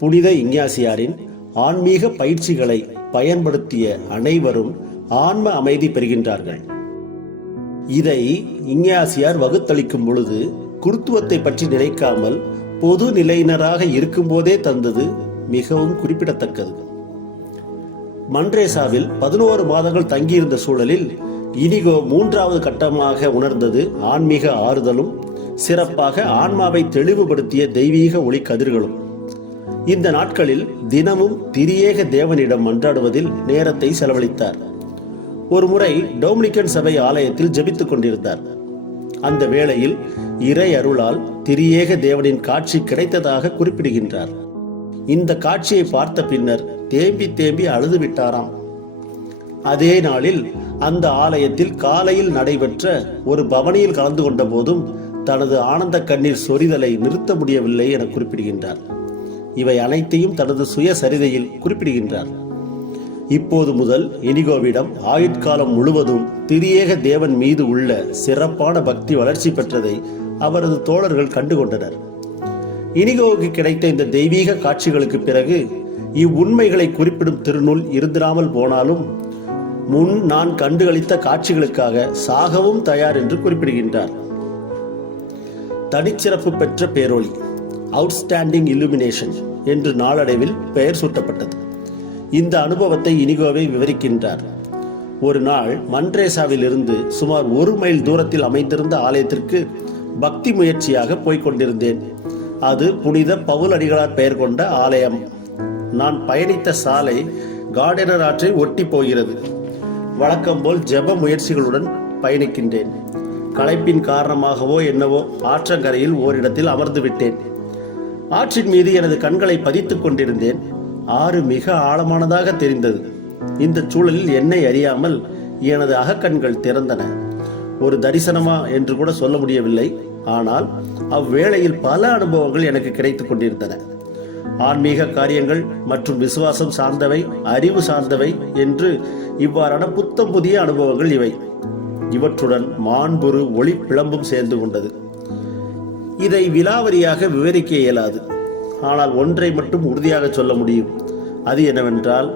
புனித இஞ்ஞாசியாரின் ஆன்மீக பயிற்சிகளை பயன்படுத்திய அனைவரும் ஆன்ம அமைதி பெறுகின்றார்கள். இதை இஞ்ஞாசியார் வகுத்தளிக்கும் பொழுது குருத்துவத்தை பற்றி நினைக்காமல் பொது நிலையினராக இருக்கும்போதே தந்தது மிகவும் குறிப்பிடத்தக்கது. மன்ரேசாவில் பதினோரு மாதங்கள் தங்கியிருந்த சூழலில் இனிகோ மூன்றாவது கட்டமாக உணர்ந்தது ஆன்மீக ஆறுதலும் சிறப்பாக ஆன்மாவை தெளிவுபடுத்திய தெய்வீக ஒளி கதிர்களும் இந்த நாட்களில் தினமும் திரியேக தேவனிடம் மன்றாடுவதில் நேரத்தை செலவழித்தார். ஒரு முறை டோமினிக்கன் சபை ஆலயத்தில் ஜபித்துக் கொண்டிருந்தார். அந்த வேளையில் இறை அருளால் திரியேக தேவனின் காட்சி கிடைத்ததாக குறிப்பிடுகின்றார். இந்த காட்சியை பார்த்த பின்னர் தேம்பி தேம்பி அழுது விட்டாராம் அதே நாளில் அந்த ஆலயத்தில் காலையில் நடைபெற்ற ஒரு பவனியில் கலந்து கொண்ட போதும் தனது ஆனந்த கண்ணீர் சொரிதலை நிறுத்த முடியவில்லை என குறிப்பிடுகின்றார். இவை அனைத்தையும் தனது சுயசரிதையில் குறிப்பிடுகின்றார். இப்போது முதல் இனிகோவிடம் ஆயுட்காலம் முழுவதும் திரியேக தேவன் மீது உள்ள சிறப்பான பக்தி வளர்ச்சி பெற்றதை அவரது தோழர்கள் கண்டுகொண்டனர். இனிகோவுக்கு கிடைத்த இந்த தெய்வீக காட்சிகளுக்கு பிறகு இவ்வுண்மைகளை குறிப்பிடும் திருநூல் இருந்திராமல் போனாலும் முன் நான் கண்டுகளித்த காட்சிகளுக்காக சாகவும் தயார் என்று குறிப்பிடுகின்றார். தனிச்சிறப்பு பெற்ற பேரொளி. அவுட்ஸ்டாண்டிங் இல்லுமினேஷன் என்று நாளடைவில் பெயர் சூட்டப்பட்டது. இந்த அனுபவத்தை இனிகோவை விவரிக்கின்றார். ஒரு நாள் மன்ரேசாவில் இருந்து சுமார் ஒரு மைல் தூரத்தில் அமைந்திருந்த ஆலயத்திற்கு பக்தி முயற்சியாக போய்க் கொண்டிருந்தேன். அது புனித பவுல் அடிகளார் பெயர் கொண்ட ஆலயம். நான் பயணித்த சாலை கார்டனர் ஆற்றை ஒட்டி போகிறது. வழக்கம் போல் ஜெப முயற்சிகளுடன் பயணிக்கின்றேன். களைப்பின் காரணமாகவோ என்னவோ ஆற்றங்கரையில் ஓரிடத்தில் அமர்ந்து விட்டேன். ஆற்றின் மீது எனது கண்களை பதித்துக் கொண்டிருந்தேன். ஆறு மிக ஆழமானதாக தெரிந்தது. இந்த சூழலில் என்னை அறியாமல் எனது அகக்கண்கள் திறந்தன. ஒரு தரிசனமா என்று கூட சொல்ல முடியவில்லை. ஆனால் அவ்வேளையில் பல அனுபவங்கள் எனக்கு கிடைத்துக் கொண்டிருந்தன. ஆன்மீக காரியங்கள் மற்றும் விசுவாசம் சார்ந்தவை அறிவு சார்ந்தவை என்று இவ்வாறான புத்தம் புதிய அனுபவங்கள் இவை. இவற்றுடன் மாண்புறு ஒளி பிளம்பும் சேர்ந்து கொண்டது. இதை விலாவரியாக விவரிக்க இயலாது. ஆனால் ஒன்றை மட்டும் உறுதியாக சொல்ல முடியும். அது என்னவென்றால்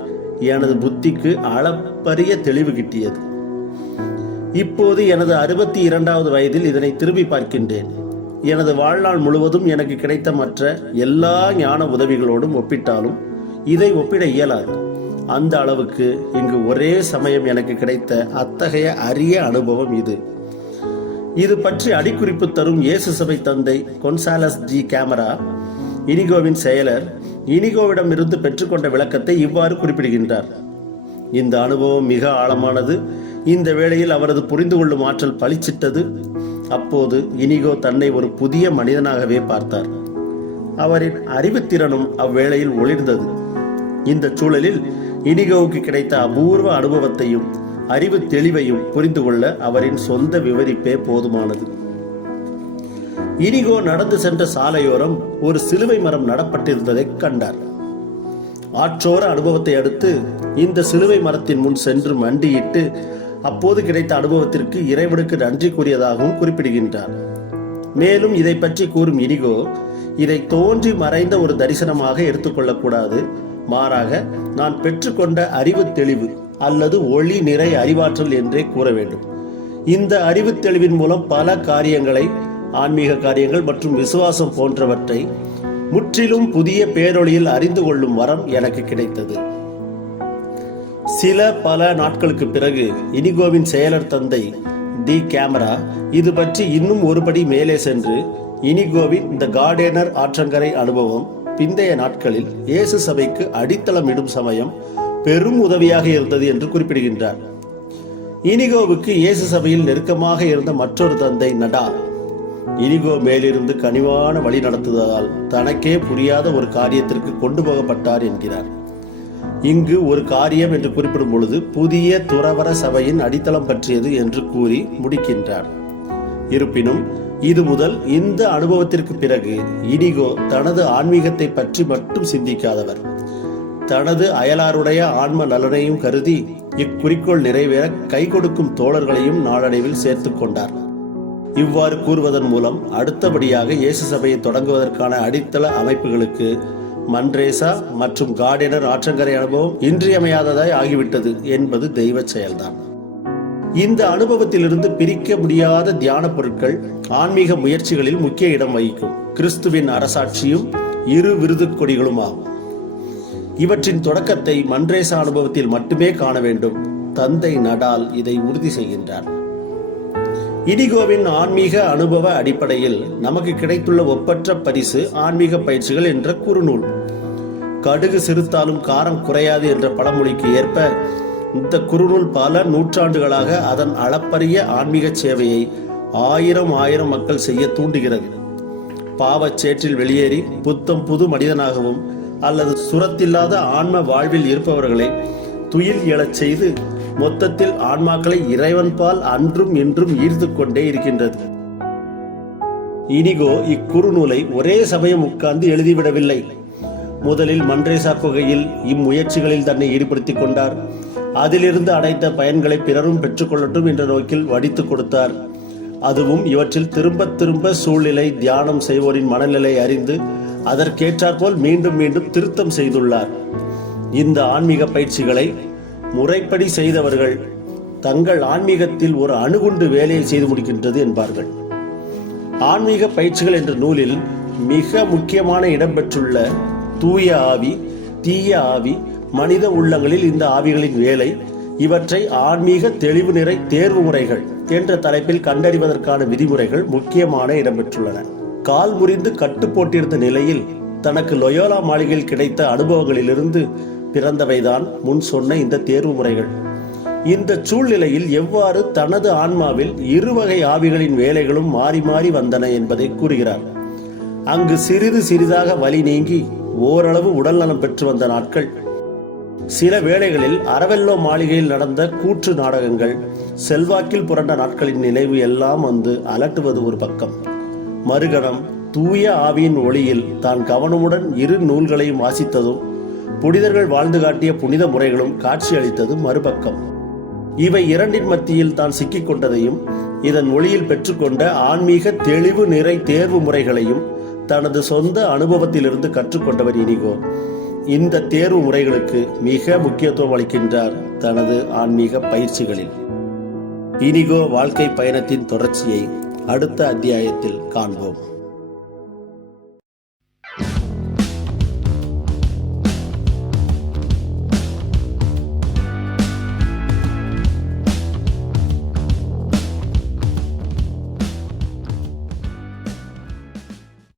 எனது புத்திக்கு அளப்பரிய தெளிவு கிட்டியது. இப்போது எனது அறுபத்தி இரண்டாவது வயதில் இதனை திரும்பி பார்க்கின்றேன். எனது வாழ்நாள் முழுவதும் எனக்கு கிடைத்த மற்ற எல்லா ஞான உதவிகளோடும் ஒப்பிட்டாலும் இதை ஒப்பிட இயலாது. அந்த அளவுக்கு இங்கு ஒரே சமயம் எனக்கு கிடைத்த அத்தகைய அரிய அனுபவம் இது. இது பற்றி அடிக்குறிப்பு தரும் இயேசு சபை தந்தை கொன்சாலஸ் ஜி கேமரா இனிகோவின் செயலர் இனிகோவிடம் இருந்து பெற்றுக்கொண்ட விளக்கத்தை இவ்வாறு குறிப்பிடுகின்றார். இந்த அனுபவம் மிக ஆழமானது. இந்த வேளையில் அவரது புரிந்து கொள்ளும் ஆற்றல் பளிச்சிட்டது. அப்போது இனிகோ தன்னை ஒரு புதிய மனிதனாகவே பார்த்தார். அவரின் அறிவுத்திறனும் அவ்வேளையில் ஒளிர்ந்தது. இந்த சூழலில் இனிகோவுக்கு கிடைத்த அபூர்வ அனுபவத்தையும் அறிவு தெளிவையும் புரிந்து கொள்ள அவரின் சொந்த விவரிப்பே போதுமானது. இனிகோ நடந்து சென்ற சாலையோரம் ஒரு சிலுவை மரம் நடப்பட்டிருந்ததை கண்டார். ஆற்றோர அனுபவத்தை அடுத்து இந்த சிலுவை மரத்தின் முன் சென்று மண்டியிட்டு அப்போது கிடைத்த அனுபவத்திற்கு இறைவனுக்கு நன்றி கூறியதாகவும் குறிப்பிடுகின்றார். மேலும் இதை பற்றி கூறும் இனிகோ இதை தோன்றி மறைந்த ஒரு தரிசனமாக எடுத்துக்கொள்ளக்கூடாது. மாறாக நான் பெற்றுக்கொண்ட அறிவு தெளிவு அல்லது ஒளி நிறை அறிவாற்றல் என்றே கூற வேண்டும். இந்த அறிவு தெளிவின் மூலம் பல காரியங்களை ஆன்மீக காரியங்கள் மற்றும் விசுவாசம் போன்றவற்றை முற்றிலும் புதிய பேரொழியில் அறிந்து கொள்ளும் வரம் எனக்கு கிடைத்தது. சில பல நாட்களுக்கு பிறகு இனிகோவின் செயலர் தந்தை தி கேமரா இது பற்றி இன்னும் ஒருபடி மேலே சென்று இனிகோவின் இந்த கார்டேனர் ஆற்றங்கரை அனுபவம் பிந்தைய நாட்களில் இயேசு சபைக்கு அடித்தளமிடும் சமயம் பெரும் உதவியாக இருந்தது என்று குறிப்பிடுகின்றார். இனிகோவுக்கு இயேசு சபையில் நெருக்கமாக இருந்த மற்றொரு தந்தை நடா இனிகோ மேலிருந்து கனிவான வழி நடத்துவதால் தனக்கே புரியாத ஒரு காரியத்திற்கு கொண்டு போகப்பட்டார் என்கிறார். இங்கு ஒரு காரியம் என்று குறிப்பிடும் பொழுது புதிய துறவர சபையின் அடித்தளம் பற்றியது என்று கூறி முடிக்கின்றார். இருப்பினும் இது முதல் இந்த அனுபவத்திற்கு பிறகு இனிகோ தனது ஆன்மீகத்தை பற்றி மட்டும் சிந்திக்காதவர். தனது அயலாருடைய ஆன்ம நலனையும் கருதி இக்குறிக்கோள் நிறைவேற கை கொடுக்கும் தோழர்களையும் நாளடைவில் சேர்த்துக் கொண்டார். இவ்வாறு கூறுவதன் மூலம் அடுத்தபடியாக இயேசு சபையை தொடங்குவதற்கான அடித்தள அமைப்புகளுக்கு மன்ரேசா மற்றும் கார்டனர் ஆற்றங்கரை அனுபவம் இன்றியமையாததாய் ஆகிவிட்டது என்பது தெய்வ செயல்தான். இந்த அனுபவத்திலிருந்து பிரிக்க முடியாத தியான பொருட்கள் ஆன்மீக முயற்சிகளில் முக்கிய இடம் வகிக்கும். கிறிஸ்துவின் அரசாட்சியும் இரு விருது கொடிகளும் ஆகும் இவற்றின் தொடக்கத்தை மன்றேச அனுபவத்தில் மட்டுமே காண வேண்டும். தந்தை நடால் இதை உறுதி செய்கின்றார். இடிகோவின் ஆன்மீக அனுபவ அடிப்படையில் நமக்கு கிடைத்துள்ள ஒப்பற்ற பரிசு ஆன்மீக பயிற்சிகள் என்ற குறுநூல். கடுகு சிறுத்தாலும் காரம் குறையாது என்ற பழமொழிக்கு ஏற்ப இந்த குறுநூல் பல நூற்றாண்டுகளாக அதன் அளப்பரிய ஆன்மீக சேவையை ஆயிரம் ஆயிரம் மக்கள் செய்ய தூண்டுகிறது. பாவச் சேற்றில் வெளியேறி புத்தம் புது மனிதனாகவும் அல்லது சுரத்தில்லாத ஆன்ம வாழ்வில் இருப்பவர்களை துயில் எழச் செய்து மொத்தத்தில் ஆன்மாக்களை இறைவன்பால் அன்றும் இன்றும் ஈர்த்து கொண்டே இருக்கின்றது. இனிகோ இக்குறுநூலை ஒரே சமயம் உட்கார்ந்து எழுதிவிடவில்லை. முதலில் மன்றேசா குகையில் இம்முயற்சிகளில் தன்னை ஈடுபடுத்திக் கொண்டார். அதிலிருந்து அடைத்த பயன்களை பிறரும் பெற்றுக்கொள்ளட்டும் என்ற நோக்கில் வடித்துக் கொடுத்தார். அதுவும் இவற்றில் திரும்ப திரும்ப சூழ்நிலை தியானம் செய்வோரின் மனநிலை அறிந்து அதற்கேற்றாற்போல் மீண்டும் மீண்டும் திருத்தம் செய்துள்ளார். இந்த ஆன்மீக பயிற்சிகளை முறைப்படி செய்தவர்கள் தங்கள் ஆன்மீகத்தில் ஒரு அணுகுண்டு வேலையை செய்து முடிக்கின்றது என்பார்கள். ஆன்மீக பயிற்சிகள் என்ற நூலில் மிக முக்கியமான இடம்பெற்றுள்ள தூய ஆவி தீய ஆவி மனித உள்ளங்களில் இந்த ஆவிகளின் வேலை இவற்றை ஆன்மீக தெளிவு நிறை தேர்வு முறைகள் என்ற தலைப்பில் கண்டறிவதற்கான விதிமுறைகள் முக்கியமான இடம்பெற்றுள்ளன கால் முறிந்து கட்டு போட்டிருந்த நிலையில் தனக்கு லொயோலா மாளிகையில் கிடைத்த அனுபவங்களிலிருந்து பிறந்தவைதான் முன் சொன்ன இந்த தேர்வு முறைகள். இந்த சூழ்நிலையில் எவ்வாறு தனது ஆன்மாவில் இருவகை ஆவிகளின் வேலைகளும் மாறி மாறி வந்தன என்பதை கூறுகிறார். அங்கு சிறிது சிறிதாக வலி நீங்கி ஓரளவு உடல்நலம் பெற்று வந்த நாட்கள் சில வேளைகளில் அரவெல்லோ மாளிகையில் நடந்த கூற்று நாடகங்கள் செல்வாக்கில் புரண்ட நாட்களின் நினைவு எல்லாம் வந்து அலட்டுவது ஒரு பக்கம். மறுகணம் தூய ஆவியின் ஒளியில் தான் கவனமுடன் இரு நூல்களையும் வாசித்ததும் புனிதர்கள் வாழ்ந்து காட்டிய புனித முறைகளும் காட்சியளித்தது மறுபக்கம். இவை இரண்டின் மத்தியில் தான் சிக்கிக் கொண்டதையும் இதன் ஒளியில் பெற்றுக்கொண்ட ஆன்மீக தெளிவு நிறை தேர்வு முறைகளையும் தனது சொந்த அனுபவத்திலிருந்து கற்றுக்கொண்டவர் இனிகோ. இந்த தேர்வு முறைகளுக்கு மிக முக்கியத்துவம் அளிக்கின்றார் தனது ஆன்மீக பயிற்சிகளில். இனிகோ வாழ்க்கை பயணத்தின் தொடர்ச்சியை அடுத்த அத்தியாயத்தில் காண்போம்.